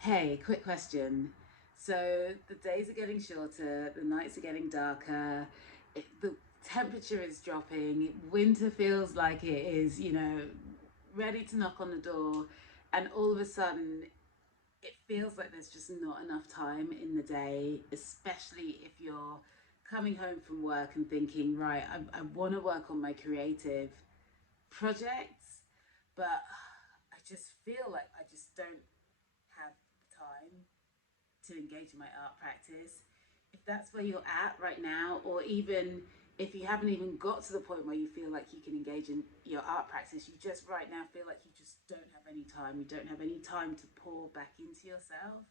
Hey, quick question. So the days are getting shorter, the nights are getting darker, the temperature is dropping, winter feels like it is, ready to knock on the door, and all of a sudden it feels like there's just not enough time in the day, especially if you're coming home from work and thinking, right, I want to work on my creative projects, but I just feel like I just don't have time to engage in my art practice. If that's where you're at right now, or even if you haven't even got to the point where you feel like you can engage in your art practice, you just right now feel like you just don't have any time, you don't have any time to pour back into yourself,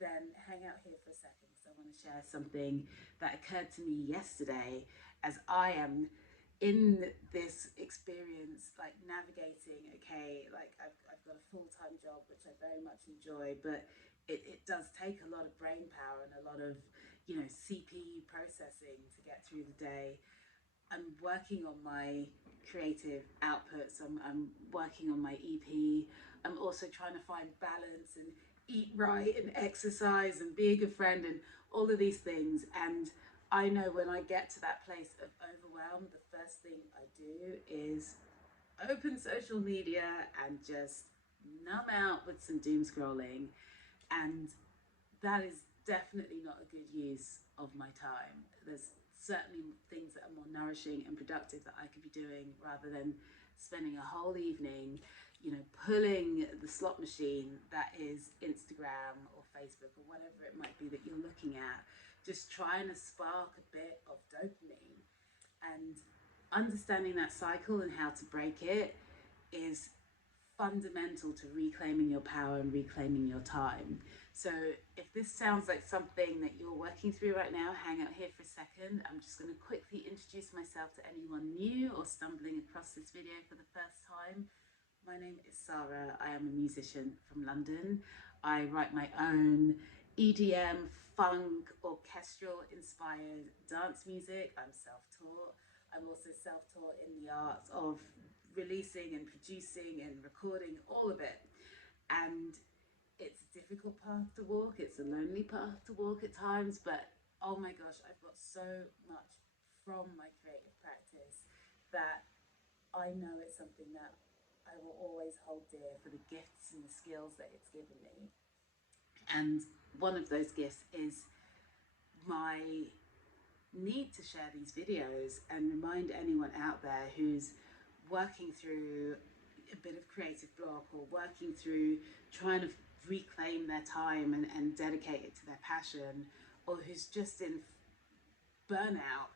then hang out here for a second because I want to share something that occurred to me yesterday as I am in this experience, like navigating, okay, like I've got a full-time job, which I very much enjoy, but it does take a lot of brain power and a lot of, CPU processing to get through the day. I'm working on my creative outputs. I'm working on my EP. I'm also trying to find balance and eat right and exercise and be a good friend and all of these things. And I know when I get to that place of overwhelm, the first thing I do is open social media and just numb out with some doom scrolling. And that is definitely not a good use of my time. There's certainly things that are more nourishing and productive that I could be doing rather than spending a whole evening, pulling the slot machine that is Instagram or Facebook or whatever it might be that you're looking at, just trying to spark a bit of dopamine. And understanding that cycle and how to break it is fundamental to reclaiming your power and reclaiming your time. So, if this sounds like something that you're working through right now, hang out here for a second. I'm just going to quickly introduce myself to anyone new or stumbling across this video for the first time. My name is S.A.A.R.A. I am a musician from London. I write my own EDM, funk, orchestral inspired dance music. I'm self taught. I'm also self taught in the art of releasing and producing and recording all of it. And it's a difficult path to walk, it's a lonely path to walk at times, but oh my gosh, I've got so much from my creative practice that I know it's something that I will always hold dear for the gifts and the skills that it's given me. And one of those gifts is my need to share these videos and remind anyone out there who's working through a bit of creative block or working through trying to reclaim their time and dedicate it to their passion, or who's just in burnout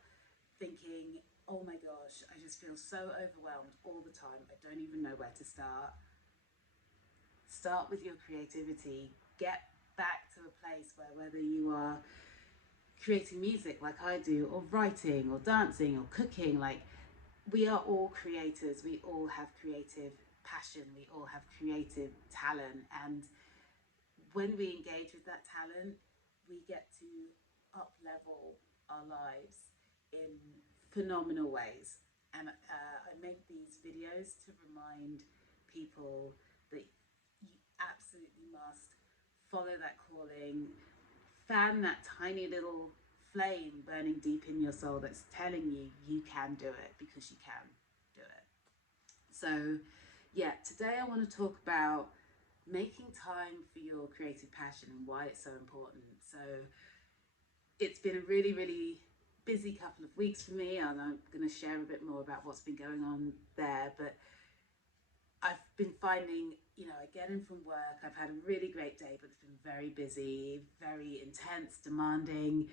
thinking, oh my gosh, I just feel so overwhelmed all the time, I don't even know where to start. Start with your creativity. Get back to a place where, whether you are creating music like I do, or writing, or dancing, or cooking, like we are all creators. We all have creative passion. We all have creative talent. And when we engage with that talent, we get to up level our lives in phenomenal ways. And I make these videos to remind people that you absolutely must follow that calling, fan that tiny little flame burning deep in your soul that's telling you you can do it, because you can do it. So, yeah, today I want to talk about making time for your creative passion and why it's so important. So, it's been a really, really busy couple of weeks for me, and I'm going to share a bit more about what's been going on there. But I've been finding, I get in from work, I've had a really great day, but it's been very busy, very intense, demanding.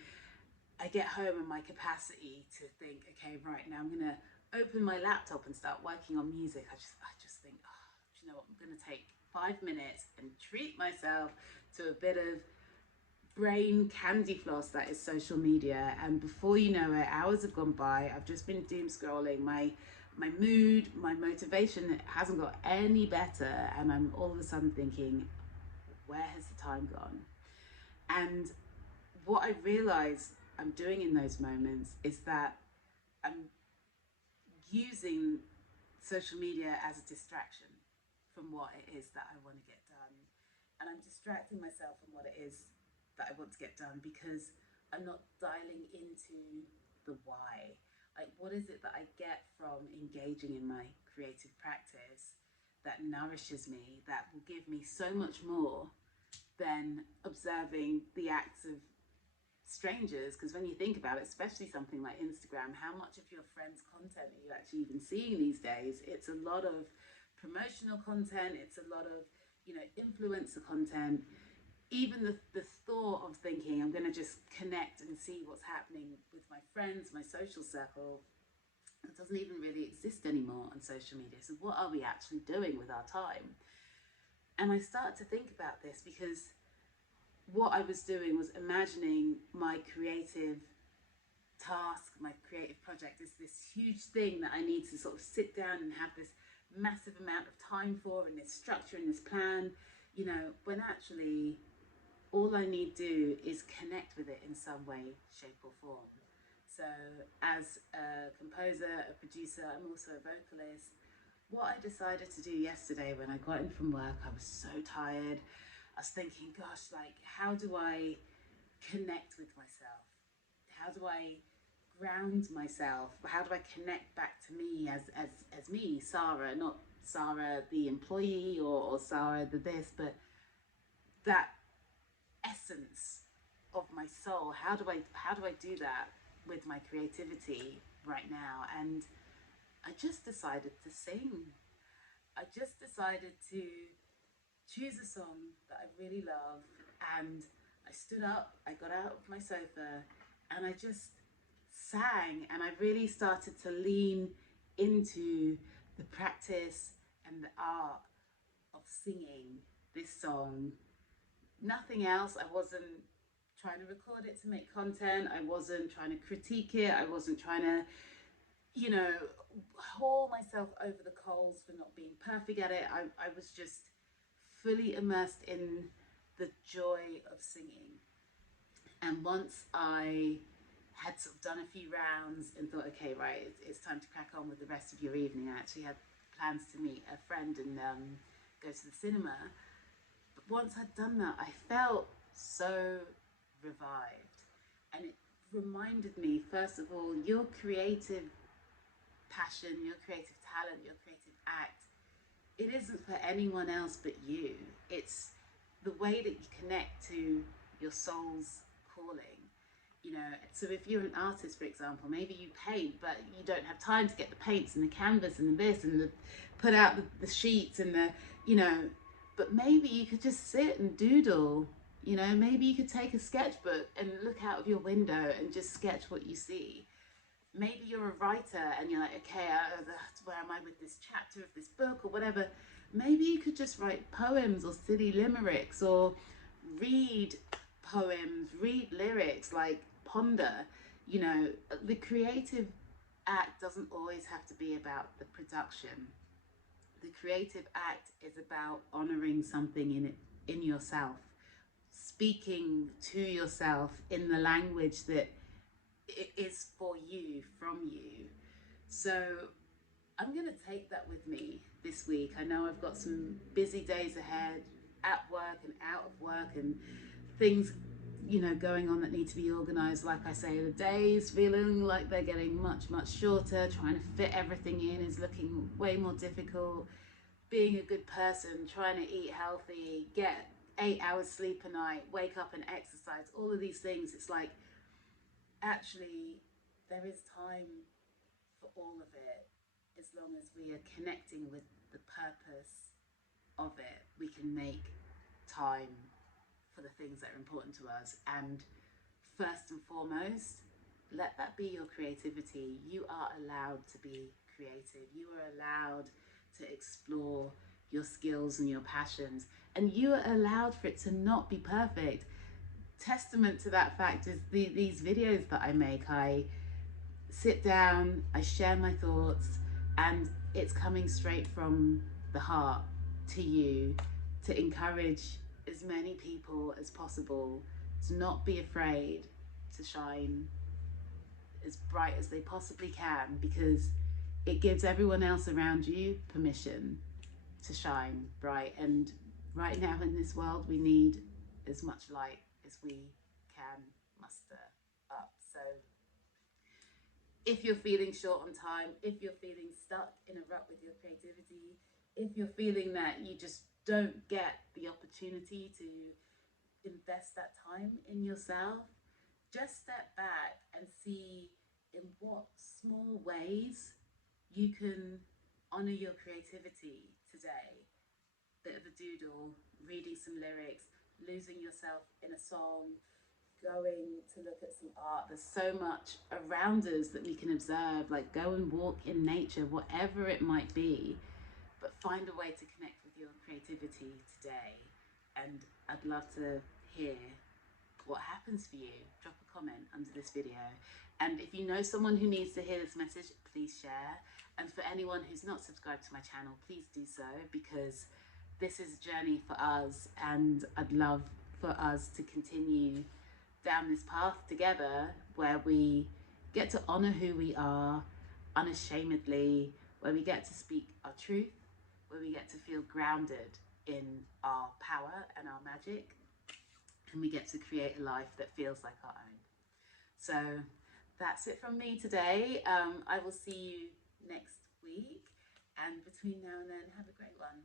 I get home and my capacity to think, okay, right now I'm gonna open my laptop and start working on music. I just think, oh, you know what, I'm gonna take 5 minutes and treat myself to a bit of brain candy floss that is social media. And before you know it, hours have gone by. I've just been doom scrolling. My mood, my motivation hasn't got any better, and I'm all of a sudden thinking, where has the time gone? And what I realize I'm doing in those moments is that I'm using social media as a distraction from what it is that I want to get done. and I'm distracting myself from what it is that I want to get done because I'm not dialing into the why. Like, what is it that I get from engaging in my creative practice that nourishes me, that will give me so much more than observing the acts of strangers? Because when you think about it, especially something like Instagram, how much of your friends' content are you actually even seeing these days? It's a lot of promotional content, it's a lot of, influencer content. Even the thought of thinking I'm going to just connect and see what's happening with my friends, my social circle, it doesn't even really exist anymore on social media. So what are we actually doing with our time? And I started to think about this because what I was doing was imagining my creative task, my creative project is this huge thing that I need to sort of sit down and have this massive amount of time for, and this structure and this plan, when actually all I need to do is connect with it in some way, shape, or form. So, as a composer, a producer, I'm also a vocalist. What I decided to do yesterday when I got in from work, I was so tired. I was thinking, gosh, like, how do I connect with myself? How do I ground myself? How do I connect back to me as me, S.A.A.R.A, not S.A.A.R.A the employee, or S.A.A.R.A the this, but that essence of my soul? How do I do that with my creativity right now? And I just decided to sing. I just decided to choose a song that I really love, and I stood up, I got out of my sofa, and I just sang, and I really started to lean into the practice and the art of singing this song. Nothing else. I wasn't trying to record it to make content. I wasn't trying to critique it. I wasn't trying to, you know, haul myself over the coals for not being perfect at it. I was just fully immersed in the joy of singing. And once I had sort of done a few rounds and thought, okay, right, it's time to crack on with the rest of your evening, I actually had plans to meet a friend and go to the cinema. But once I'd done that, I felt so revived. And it reminded me, first of all, your creative passion, your creative talent, your creative act, it isn't for anyone else but you. It's the way that you connect to your soul's calling. So if you're an artist, for example, maybe you paint, but you don't have time to get the paints and the canvas and this and the put out the sheets and you know, but maybe you could just sit and doodle. Maybe you could take a sketchbook and look out of your window and just sketch what you see. Maybe you're a writer and you're like, okay, where am I with this chapter of this book or whatever? Maybe you could just write poems or silly limericks, or read poems, read lyrics, like ponder. The creative act doesn't always have to be about the production. The creative act is about honoring something in yourself, speaking to yourself in the language that it is for you, from you. So I'm going to take that with me this week. I know I've got some busy days ahead, at work and out of work, and things, going on that need to be organized. Like I say, the days feeling like they're getting much, much shorter. Trying to fit everything in is looking way more difficult. Being a good person, trying to eat healthy, get 8 hours sleep a night, wake up and exercise, all of these things. It's like, actually, there is time for all of it. As long as we are connecting with the purpose of it, we can make time for the things that are important to us. And first and foremost, let that be your creativity. You are allowed to be creative. You are allowed to explore your skills and your passions. And you are allowed for it to not be perfect. Testament to that fact is these videos that I make. I sit down, I share my thoughts, and it's coming straight from the heart to you, to encourage as many people as possible to not be afraid to shine as bright as they possibly can, because it gives everyone else around you permission to shine bright. And Right now in this world, we need as much light as we can muster up. So if you're feeling short on time, if you're feeling stuck in a rut with your creativity, if you're feeling that you just don't get the opportunity to invest that time in yourself, just step back and see in what small ways you can honor your creativity today. Bit of a doodle, reading some lyrics, losing yourself in a song, going to look at some art. There's so much around us that we can observe, like go and walk in nature, whatever it might be, but find a way to connect with your creativity today. And I'd love to hear what happens for you. Drop a comment under this video. And if you know someone who needs to hear this message, please share. And for anyone who's not subscribed to my channel, please do so, because this is a journey for us, and I'd love for us to continue down this path together where we get to honor who we are unashamedly, where we get to speak our truth, where we get to feel grounded in our power and our magic, and we get to create a life that feels like our own. So that's it from me today. I will see you next week, and between now and then, have a great one.